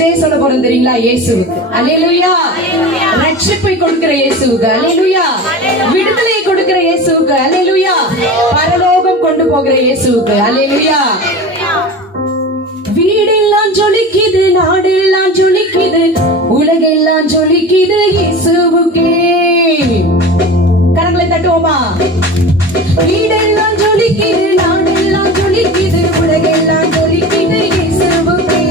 ஜெயம் சொல்ல போறோம் தெரியுங்களா? இயேசுவுக்கு. அல்லேலூயா. ரட்சிப்பை கொடுக்கிற இயேசுவுக்கு. அல்லேலூயா. விடுதலையை கொடுக்கிற இயேசுவுக்கு. அல்லேலூயா. பரலோகம் கொண்டு போகிற இயேசுவுக்கு. அல்லேலூயா. வீடெல்லாம் ஜொலிக்குது, நாடெல்லாம் ஜொலிக்குது, உலகெல்லாம் ஜொலிக்குது இயேசுவுக்கே. கரங்களை தட்டுவோமா? வீடெல்லாம் ஜொலிக்குது, நாடெல்லாம் ஜொலிக்குது, உலகெல்லாம் ஜொலிக்குது இயேசுவுக்கே.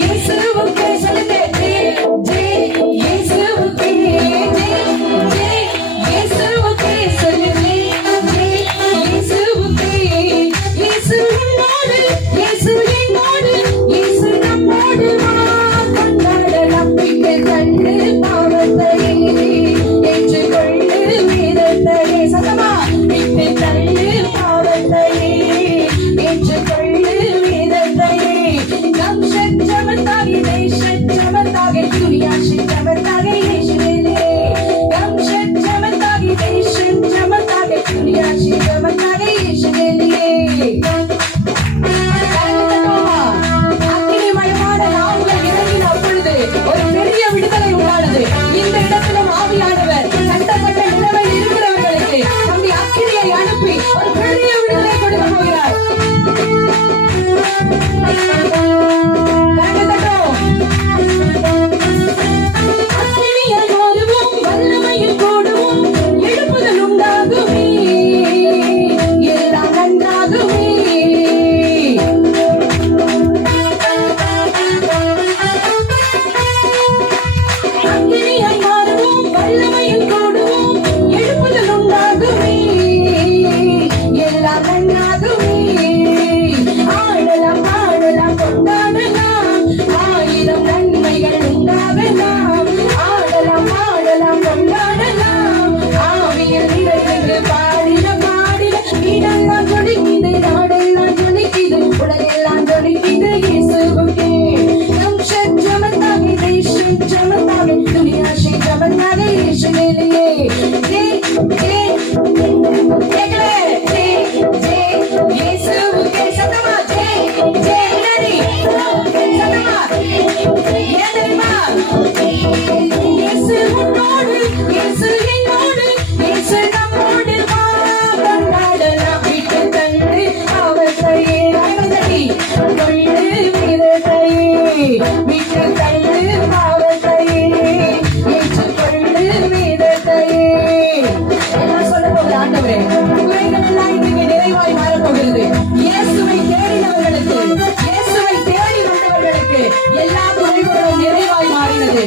இயேசுவுக்கே சொல்லுங்க. இயேசுவுக்கே. இயேசுவுக்கே சொல்லுங்க. இயேசுவுக்கே. இயேசு என்னோடு, இயேசு என்னோடு, இயேசு நம்மோடு வா கொண்டாடலாம். விட்டு தள்ளு பாவத்தையே, ஏற்றுக்கொள்ளு வேதத்தையே. சத்தமா விட்டு தள்ளு பாவத்தையே, ஏற்றுக்கொள்ளு வேதத்தையே. நம் சச்சமத்தாகி தேசச்சமத்தாகி துனியா சச்சமத்தாகி இயேசுவிலே. நம் சச்சமத்தாகி தேசச்சமத்தாகி துனியா சச்சமத்தாகி இயேசுவிலே. ஒரு பெரிய விடுதலை உண்டானது. இந்த இடத்திலும் ஆவியானவர் சட்டப்பட்ட நிலைமையில் இருக்கிறவர்களுக்கு தம்முடைய அக்கினியை அனுப்பி ஒரு பெரிய விடுதலை கொடுக்க போகிறார். அக்கினியில் மாறுவோம், வல்லமையில் கூடுவோம், எழுப்புதல் உண்டாகுமே, எல்லாம் நன்றாகுமே. அக்கினியாய் மாறுவோம், வல்லமையில் கூடுவோம், எழுப்புதல் உண்டாகுமே, எல்லாம் நன்றாகுமே. ஆடலாம் பாடலாம் கொண்டாடலாம், ஆயிரம் நன்மைகள் உண்டாகலாம். ஆடலாம் பாடலாம் கொண்டாடலாம், ஆவியில் நிறைந்து பாடிட பாடிட. வீடெல்லாம் ஜொலிக்குது, நாடெல்லாம் ஜொலிக்குது, உலகெல்லாம் ஜொலிக்குது இயேசுவுக்கே. நம் சச்சமத்தாகி தேசச்சமத்தாகி துனியா சச்சமத்தாகி இயேசுவிலே. இயேசுவுக்கே சத்தமா என்னடி சத்தமா ஏன் தெரியுமா? இயேசு உன்னோடு, இயேசு என்னோடு, இயேசு நம்மோடு வா கொண்டாடலாம். விட்டு தள்ளு பாவத்தையே, தட்டி கொள்ளு வேதத்தையே. விட்டு தள்ளு பாவத்தையே, ஏற்றுக்கொள்ளு வேதத்தையே. என்ன சொல்ல போகுது ஆண்டவரே? குறைகள் எல்லாம் இன்றைக்கு நிறைவாய் மாறப்போகிறது. இயேசுவை தேடினவர்களுக்கு, இயேசுவை தேடி வந்தவர்களுக்கு எல்லா குறைகளும் நிறைவாய் மாறினது.